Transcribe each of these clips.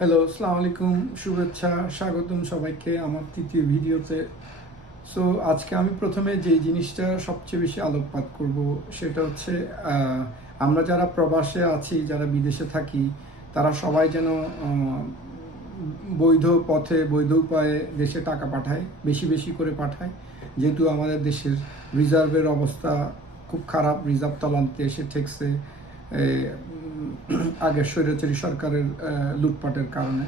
Hello, আসসালামু আলাইকুম, শুভেচ্ছা, স্বাগতম সবাইকে আমার তৃতীয় ভিডিওতে। সো আজকে আমি প্রথমে যে জিনিসটা সবচেয়ে বেশি আলোকপাত করব সেটা হচ্ছে আমরা যারা প্রবাসে আছি, যারা বিদেশে থাকি, তারা সবাই যেন বৈধ পথে, বৈধ উপায়ে দেশে টাকা পাঠায়, বেশি বেশি করে পাঠায়। যেহেতু আমাদের দেশের রিজার্ভের অবস্থা খুব খারাপ, রিজার্ভ তলান্তে এসে ঠেকছে আগের স্বৈরাচারী সরকারের লুটপাটের কারণে,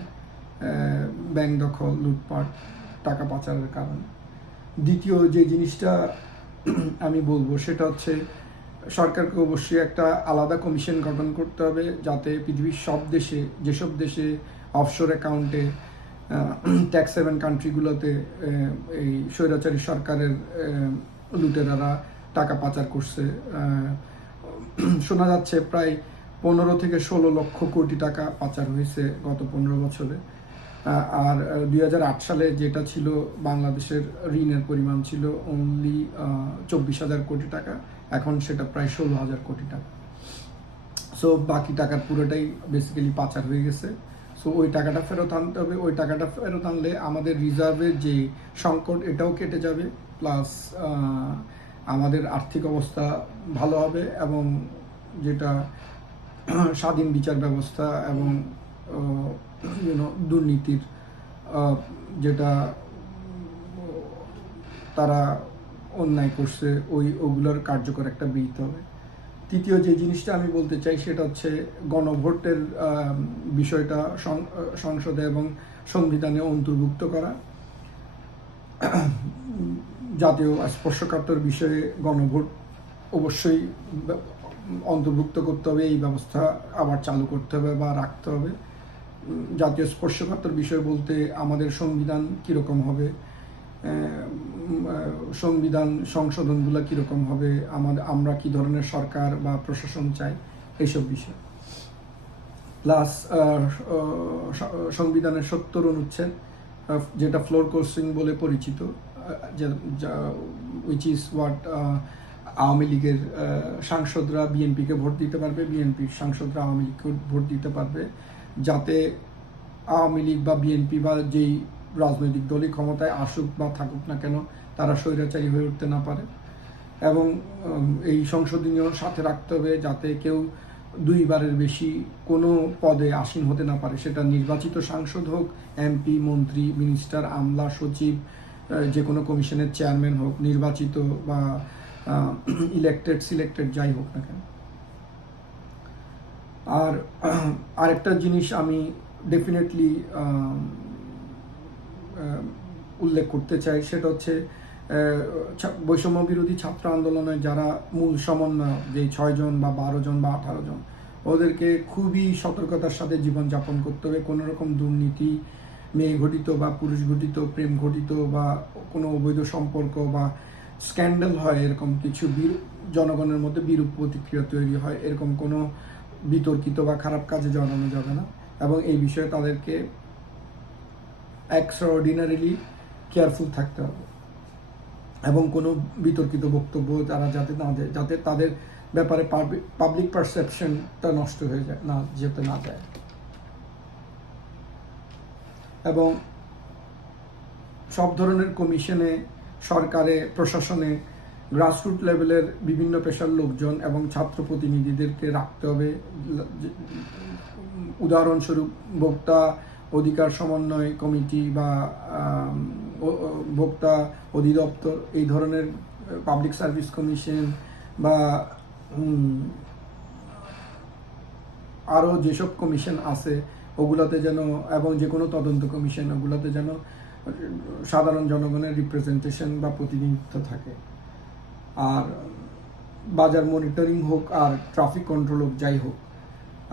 ব্যাংক দখল, লুটপাট, টাকা পাচারের কারণে। দ্বিতীয় যে জিনিসটা আমি বলবো সেটা হচ্ছে সরকারকে অবশ্যই একটা আলাদা কমিশন গঠন করতে হবে, যাতে পৃথিবীর সব দেশে, যেসব দেশে অফশোর অ্যাকাউন্টে ট্যাক্স হেভেন কান্ট্রিগুলোতে এই স্বৈরাচারী সরকারের লুটেরারা টাকা পাচার করছে, শোনা যাচ্ছে প্রায় 15 থেকে 16 লক্ষ কোটি টাকা পাচার হয়েছে গত 15 বছরে। আর 2008 সালে যেটা ছিল বাংলাদেশের ঋণের পরিমাণ ছিল অনলি 24,000 কোটি টাকা, এখন সেটা প্রায় 16,000 কোটি টাকা। সো বাকি টাকার পুরোটাই বেসিক্যালি পাচার হয়ে গেছে। সো ওই টাকাটা ফেরত আনতে হবে। ওই টাকাটা ফেরত আনলে আমাদের রিজার্ভের যে সংকট এটাও কেটে যাবে, প্লাস আমাদের আর্থিক অবস্থা ভালো হবে, এবং যেটা স্বাধীন বিচার ব্যবস্থা এবং দুর্নীতির যেটা তারা অন্যায় করছে ওগুলোর কার্যকর একটা বিহিত হবে। তৃতীয় যে জিনিসটা আমি বলতে চাই সেটা হচ্ছে গণভোটের বিষয়টা সংসদে এবং সংবিধানে অন্তর্ভুক্ত করা। জাতীয় স্পর্শকাতর বিষয়ে গণভোট অবশ্যই অন্তর্ভুক্ত করতে হবে, এই ব্যবস্থা আবার চালু করতে হবে বা রাখতে হবে। জাতীয় স্পর্শকাতর বিষয় বলতে আমাদের সংবিধান কীরকম হবে, সংবিধান সংশোধনগুলো কীরকম হবে, আমরা কী ধরনের সরকার বা প্রশাসন চাই, এইসব বিষয়। প্লাস সংবিধানের 70 অনুচ্ছেদ, যেটা ফ্লোর কোর্সিং বলে পরিচিত, উইচ ইজ হোয়াট আওয়ামী লীগের সাংসদরা বিএনপিকে ভোট দিতে পারবে, বিএনপির সাংসদরা আওয়ামী লীগকে ভোট দিতে পারবে, যাতে আওয়ামী লীগ বা বিএনপি বা যেই রাজনৈতিক দলই ক্ষমতায় আসুক বা থাকুক না কেন, তারা স্বৈরাচারী হয়ে উঠতে না পারে। এবং এই সংশোধনীয় সাথে রাখতে হবে যাতে কেউ 2বারের বেশি কোনো পদে আসীন হতে না পারে, সেটা নির্বাচিত সাংসদ হোক, এমপি, মন্ত্রী, মিনিস্টার, আমলা, সচিব, যে কোনো কমিশনের চেয়ারম্যান হোক, নির্বাচিত বা ইলেক্টেড, সিলেক্টেড, যাই হোক না কেন। আর আরেকটা জিনিস আমি ডেফিনেটলি উল্লেখ করতে চাই, সেটা হচ্ছে বৈষম্য বিরোধী ছাত্র আন্দোলনে যারা মূল সমন্বয়ক, যে 6 জন বা 12 জন বা 18 জন, ওদেরকে খুবই সতর্কতার সাথে জীবনযাপন করতে হবে। কোনো রকম দুর্নীতি, মেয়ে ঘটিত বা পুরুষ ঘটিত, প্রেম ঘটিত বা কোনো অবৈধ সম্পর্ক বা স্ক্যান্ডাল হয়, এরকম কিছু জনগণের মধ্যে বিরূপ প্রতিক্রিয়া তৈরি হয়, এরকম কোনো বিতর্কিত বা খারাপ কাজে জড়ানো যাবে না। এবং এই বিষয়ে তাদেরকে এক্সট্রাঅর্ডিনারিলি কেয়ারফুল থাকতে হবে, এবং কোনো বিতর্কিত বক্তব্য তারা যাতে না দেয়, যাতে তাদের ব্যাপারে পাবলিক পারসেপশনটা নষ্ট হয়ে যায়, যেতে না যায়। এবং সব ধরনের কমিশনে, সরকারে, প্রশাসনে গ্রাসরুট লেভেলের বিভিন্ন পেশার লোকজন এবং ছাত্র প্রতিনিধিদেরকে রাখতে হবে। উদাহরণস্বরূপ ভোক্তা অধিকার সমন্বয় কমিটি বা ভোক্তা অধিদপ্তর, এই ধরনের পাবলিক সার্ভিস কমিশন বা আরও যেসব কমিশন আছে ওগুলোতে যেন, এবং যে কোনো তদন্ত কমিশন, ওগুলোতে যেন সাধারণ জনগণের রিপ্রেজেন্টেশন বা প্রতিনিধিত্ব থাকে। আর বাজার মনিটরিং হোক আর ট্রাফিক কন্ট্রোল হোক, যাই হোক।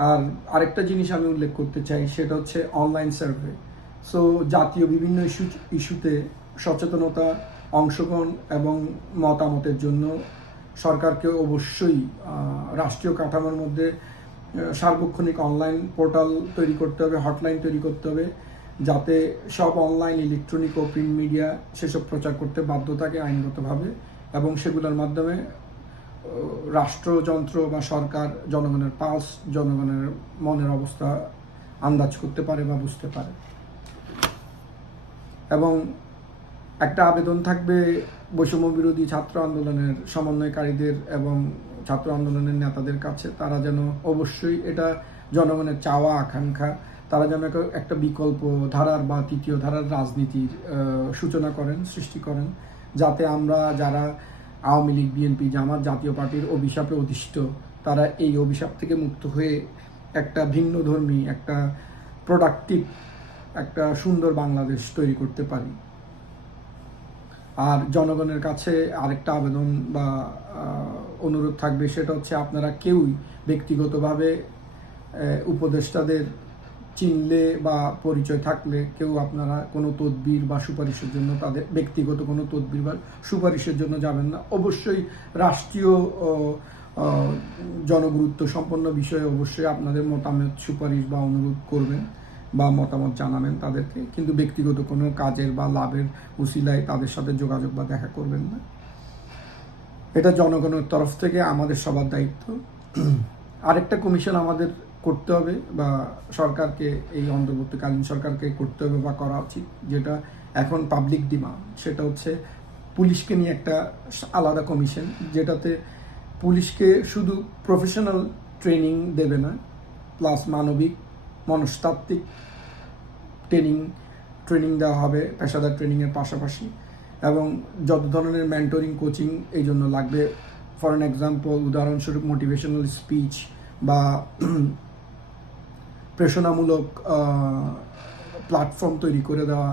আর আরেকটা জিনিস আমি উল্লেখ করতে চাই, সেটা হচ্ছে অনলাইন সার্ভে। সো জাতীয় বিভিন্ন ইস্যুতে সচেতনতা, অংশগ্রহণ এবং মতামতের জন্য সরকারকে অবশ্যই রাষ্ট্রীয় কাঠামোর মধ্যে সার্বক্ষণিক অনলাইন পোর্টাল তৈরি করতে হবে, হটলাইন তৈরি করতে হবে, যাতে সব অনলাইন, ইলেকট্রনিক ও প্রিন্ট মিডিয়া সেসব প্রচার করতে বাধ্য থাকে আইনগতভাবে, এবং সেগুলোর মাধ্যমে রাষ্ট্রযন্ত্র বা সরকার জনগণের পালস, জনগণের মনের অবস্থা আন্দাজ করতে পারে বা বুঝতে পারে। এবং একটা আবেদন থাকবে বৈষম্য বিরোধী ছাত্র আন্দোলনের সমন্বয়কারীদের এবং ছাত্র আন্দোলনের নেতাদের কাছে, তারা যেন অবশ্যই, এটা জনগণের চাওয়া আকাঙ্ক্ষা, তারা যেন একটা বিকল্প ধারার বা তৃতীয় ধারার রাজনীতির সূচনা করেন, সৃষ্টি করেন, যাতে আমরা যারা আওয়ামী লীগ, বিএনপি, জামাত, জাতীয় পার্টির অভিশাপে অধিষ্ঠিত, তারা এই অভিশাপ থেকে মুক্ত হয়ে একটা ভিন্নধর্মী, একটা প্রোডাক্টিভ, একটা সুন্দর বাংলাদেশ তৈরি করতে পারি। আর জনগণের কাছে আরেকটা আবেদন বা অনুরোধ থাকবে, সেটা হচ্ছে আপনারা কেউই ব্যক্তিগতভাবে উপদেষ্টাদের চিনলে বা পরিচয় থাকলে কেউ আপনারা কোনো তদবির বা সুপারিশের জন্য, তাদের ব্যক্তিগত কোনো তদবির বা সুপারিশের জন্য যাবেন না। অবশ্যই রাষ্ট্রীয় জনগুরুত্ব সম্পন্ন বিষয়ে অবশ্যই আপনাদের মতামত, সুপারিশ বা অনুরোধ করবেন বা মতামত জানাবেন তাদেরকে, কিন্তু ব্যক্তিগত কোনো কাজের বা লাভের উসিলায় তাদের সাথে যোগাযোগ বা দেখা করবেন না। এটা জনগণের তরফ থেকে আমাদের সবার দায়িত্ব। আরেকটা কমিশন আমাদের করতে হবে বা সরকারকে, এই অন্তর্বর্তীকালীন সরকারকে করতে হবে বা করা উচিত, যেটা এখন পাবলিক ডিমান্ড, সেটা হচ্ছে পুলিশকে নিয়ে একটা আলাদা কমিশন, যেটাতে পুলিশকে শুধু প্রফেশনাল ট্রেনিং দেবে না, প্লাস মানবিক, মনস্তাত্ত্বিক ট্রেনিং দেওয়া হবে পেশাদার ট্রেনিংয়ের পাশাপাশি, এবং যত ধরনের মেন্টরিং, কোচিং এই জন্য লাগবে। ফর অ্যান এক্সাম্পল, উদাহরণস্বরূপ মোটিভেশনাল স্পিচ বা প্রেরণামূলক প্ল্যাটফর্ম তৈরি করে দেওয়া,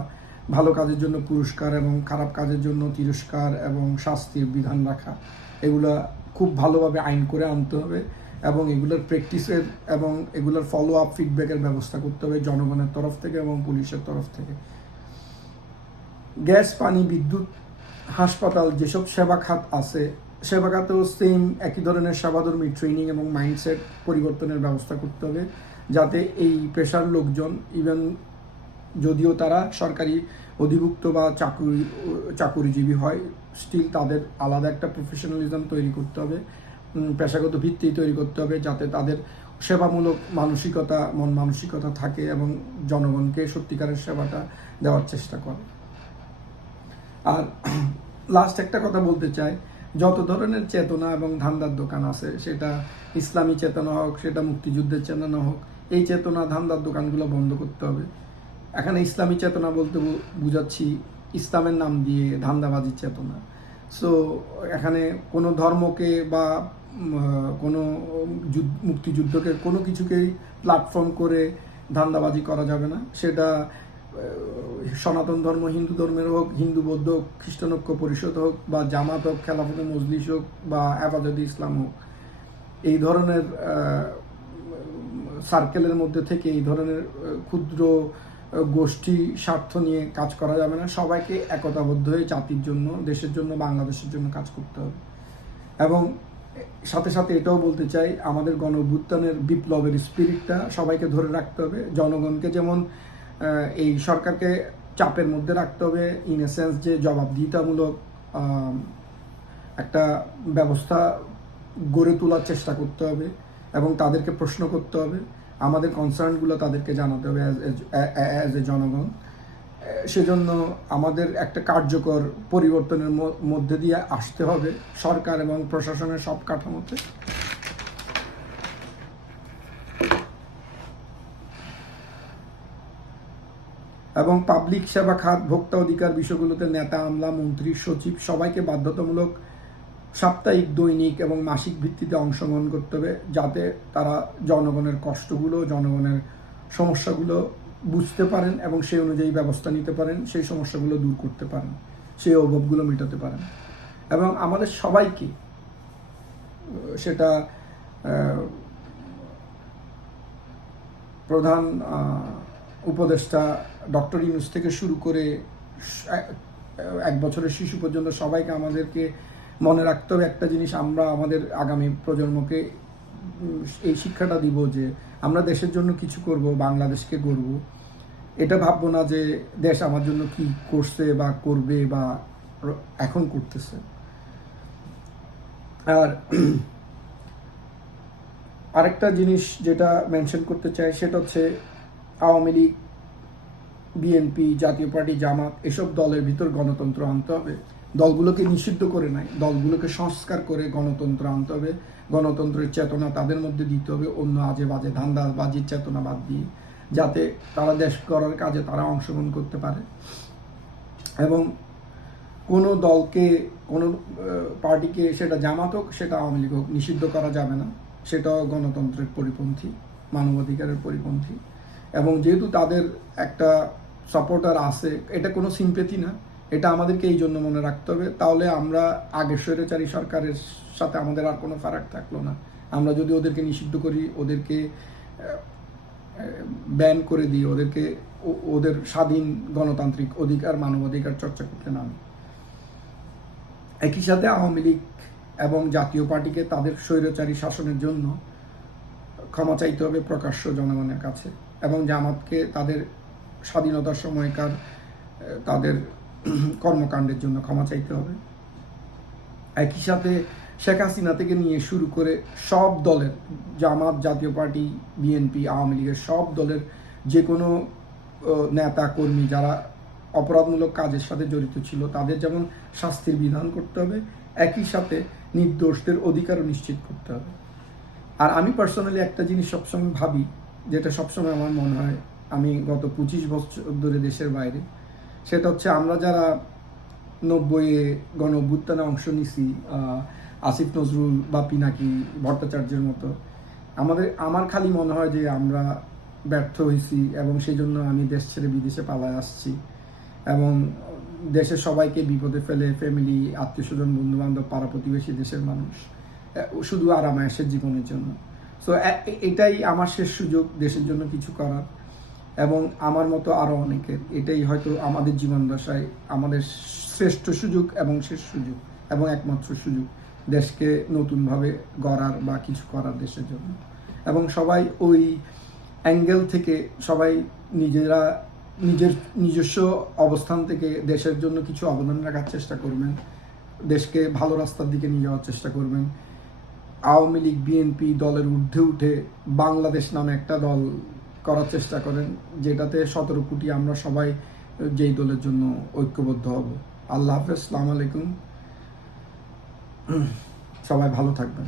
ভালো কাজের জন্য পুরস্কার এবং খারাপ কাজের জন্য তিরস্কার এবং শাস্তির বিধান রাখা, এগুলো খুব ভালোভাবে আইন করে আনতে হবে এবং এগুলোর প্র্যাকটিসের এবং এগুলোর ফলো আপ ফিডব্যাকের ব্যবস্থা করতে হবে জনগণের তরফ থেকে এবং পুলিশের তরফ থেকে। গ্যাস, পানি, বিদ্যুৎ, হাসপাতাল, যেসব সেবা খাত আছে, সেবা খাতেও সেম একই ধরনের সেবাধর্মী ট্রেনিং এবং মাইন্ডসেট পরিবর্তনের ব্যবস্থা করতে হবে, যাতে এই পেশার লোকজন, ইভেন যদিও তারা সরকারি অধিভুক্ত বা চাকুরিজীবী হয়, স্টিল তাদের আলাদা একটা প্রফেশনালিজম তৈরি করতে হবে, পেশাগত ভিত্তি তৈরি করতে হবে, যাতে তাদের সেবামূলক মানসিকতা, মন মানসিকতা থাকে এবং জনগণকে সত্যিকারের সেবাটা দেওয়ার চেষ্টা করে। আর লাস্ট একটা কথা বলতে চাই, যত ধরনের চেতনা এবং ধান্দার দোকান আছে, সেটা ইসলামী চেতনা হোক, সেটা মুক্তিযুদ্ধের চেতনা হোক, এই চেতনা ধান্দার দোকানগুলো বন্ধ করতে হবে। এখানে ইসলামী চেতনা বলতে বুঝাচ্ছি ইসলামের নাম দিয়ে ধান্দাবাজির চেতনা। সো এখানে কোনো ধর্মকে বা কোনো মুক্তিযুদ্ধকে, কোনো কিছুকেই প্ল্যাটফর্ম করে ধান্দাবাজি করা যাবে না। সেটা সনাতন ধর্ম, হিন্দু ধর্মের হোক, হিন্দু বৌদ্ধ খ্রিস্টান ঐক্য পরিষদ হোক, বা জামাত হোক, খেলাফতে মজলিস হোক, বা হেফাজতে ইসলাম হোক, এই ধরনের সার্কেলের মধ্যে থেকে এই ধরনের ক্ষুদ্র গোষ্ঠী স্বার্থ নিয়ে কাজ করা যাবে না। সবাইকে একতাবদ্ধ হয়ে জাতির জন্য, দেশের জন্য, বাংলাদেশের জন্য কাজ করতে হবে। এবং সাথে সাথে এটাও বলতে চাই, আমাদের গণ অভ্যুত্থানের বিপ্লবের স্পিরিটটা সবাইকে ধরে রাখতে হবে। জনগণকে যেমন এই সরকারকে চাপের মধ্যে রাখতে হবে, ইন এ সেন্স যে জবাবদিহিতামূলক একটা ব্যবস্থা গড়ে তোলার চেষ্টা করতে হবে এবং তাদেরকে প্রশ্ন করতে হবে, আমাদের কনসার্নগুলো তাদেরকে জানাতে হবে অ্যাজ এ জনগণ। সেজন্য আমাদের একটা কার্যকর পরিবর্তনের মধ্যে দিয়ে আসতে হবে সরকার এবং প্রশাসনের সব কাঠামোতে। এবং পাবলিক সেবা খাত, ভোক্তা অধিকার বিষয়গুলোতে নেতা, আমলা, মন্ত্রী, সচিব সবাইকে বাধ্যতামূলক সাপ্তাহিক, দৈনিক এবং মাসিক ভিত্তিতে অংশগ্রহণ করতে হবে, যাতে তারা জনগণের কষ্টগুলো, জনগণের সমস্যাগুলো বুঝতে পারেন এবং সেই অনুযায়ী ব্যবস্থা নিতে পারেন, সেই সমস্যাগুলো দূর করতে পারেন, সেই অভাবগুলো মেটাতে পারেন। এবং আমাদের সবাইকে, সেটা প্রধান উপদেষ্টা ডক্টর ইউনূস থেকে শুরু করে 1 বছরের শিশু পর্যন্ত সবাইকে আমাদেরকে মনে রাখতে হবে একটা জিনিস, আমরা আমাদের আগামী প্রজন্মকে এই শিক্ষাটা দিব যে আমরা দেশের জন্য কিছু করব, বাংলাদেশকে গড়ব। এটা ভাববো না যে দেশ আমার জন্য কি করছে বা করবে বা এখন করতেছে। আর আরেকটা জিনিস যেটা মেনশন করতে চাই, সেটা হচ্ছে আওয়ামী লীগ, বিএনপি, জাতীয় পার্টি, জামাত এসব দলের ভিতর গণতন্ত্র আনতে হবে। দলগুলোকে নিষিদ্ধ করে নাই, দলগুলোকে সংস্কার করে গণতন্ত্র আনতে হবে। গণতন্ত্রের চেতনা তাদের মধ্যে দিতে হবে, অন্য আজে বাজে ধান্দাবাজির চেতনা বাদ দিয়ে, যাতে তারা দেশ গড়ার কাজে তারা অংশগ্রহণ করতে পারে। এবং কোনো দলকে, কোনো পার্টিকে, সেটা জামাত হোক সেটা আওয়ামী লীগ হোক, নিষিদ্ধ করা যাবে না। সেটাও গণতন্ত্রের পরিপন্থী, মানবাধিকারের পরিপন্থী। এবং যেহেতু তাদের একটা সাপোর্টার আছে, এটা কোনো সিম্পেথি না, এটা আমাদেরকে এই জন্য মনে রাখতে হবে। তাহলে আমরা আগের স্বৈরাচারী সরকারের সাথে আমাদের আর কোনো ফারাক থাকলো না। আমরা যদি ওদেরকে নিষিদ্ধ করি, ওদেরকে ব্যান করে দিই, ওদেরকে ওদের স্বাধীন গণতান্ত্রিক অধিকার, মানবাধিকার চর্চা করতে নামি। একই সাথে আওয়ামী লীগ এবং জাতীয় পার্টিকে তাদের স্বৈরাচারী শাসনের জন্য ক্ষমা চাইতে হবে প্রকাশ্য জনগণের কাছে, এবং জামাতকে তাদের স্বাধীনতার সময়কার তাদের কর্মকাণ্ডের জন্য ক্ষমা চাইতে হবে। একই সাথে শেখ হাসিনা থেকে নিয়ে শুরু করে সব দলের, জামাত, জাতীয় পার্টি, বিএনপি, আওয়ামী লীগের সব দলের যে কোনো নেতা কর্মী যারা অপরাধমূলক কাজের সাথে জড়িত ছিল, তাদের যেমন শাস্তির বিধান করতে হবে, একই সাথে নির্দোষদের অধিকারও নিশ্চিত করতে হবে। আর আমি পার্সোনালি একটা জিনিস সবসময় ভাবি, যেটা সবসময় আমার মনে হয়, আমি গত 25 বছর ধরে দেশের বাইরে, সেটা হচ্ছে আমরা যারা 90-এ গণ অভ্যুত্থানে অংশ নিছি, আসিফ নজরুল বা পিনাকি ভট্টাচার্যের মতো, আমার খালি মনে হয় যে আমরা ব্যর্থ হয়েছি, এবং সেই জন্য আমি দেশ ছেড়ে বিদেশে পালায় আসছি, এবং দেশের সবাইকে বিপদে ফেলে, ফ্যামিলি, আত্মীয় স্বজন, বন্ধু বান্ধব, পাড়া প্রতিবেশী, দেশের মানুষ, শুধু আরামায়েশের জীবনের জন্য। সো এটাই আমার শেষ সুযোগ দেশের জন্য কিছু করার, এবং আমার মতো আরও অনেকের এটাই হয়তো আমাদের জীবন দশায় আমাদের শ্রেষ্ঠ সুযোগ এবং শেষ সুযোগ এবং একমাত্র সুযোগ দেশকে নতুনভাবে গড়ার বা কিছু করার দেশের জন্য। এবং সবাই ওই অ্যাঙ্গেল থেকে সবাই নিজস্ব অবস্থান থেকে দেশের জন্য কিছু অবদান রাখার চেষ্টা করবেন, দেশকে ভালো রাস্তার দিকে নিয়ে যাওয়ার চেষ্টা করবেন। আওয়ামী লীগ, বিএনপি দলের ঊর্ধ্বে উঠে বাংলাদেশ নামে একটা দল করার চেষ্টা করেন, যেটাতে 17 কোটি আমরা সবাই যেই দলের জন্য ঐক্যবদ্ধ হব। আল্লাহ হাফেজ, আসসালামু আলাইকুম, সবাই ভালো থাকবেন।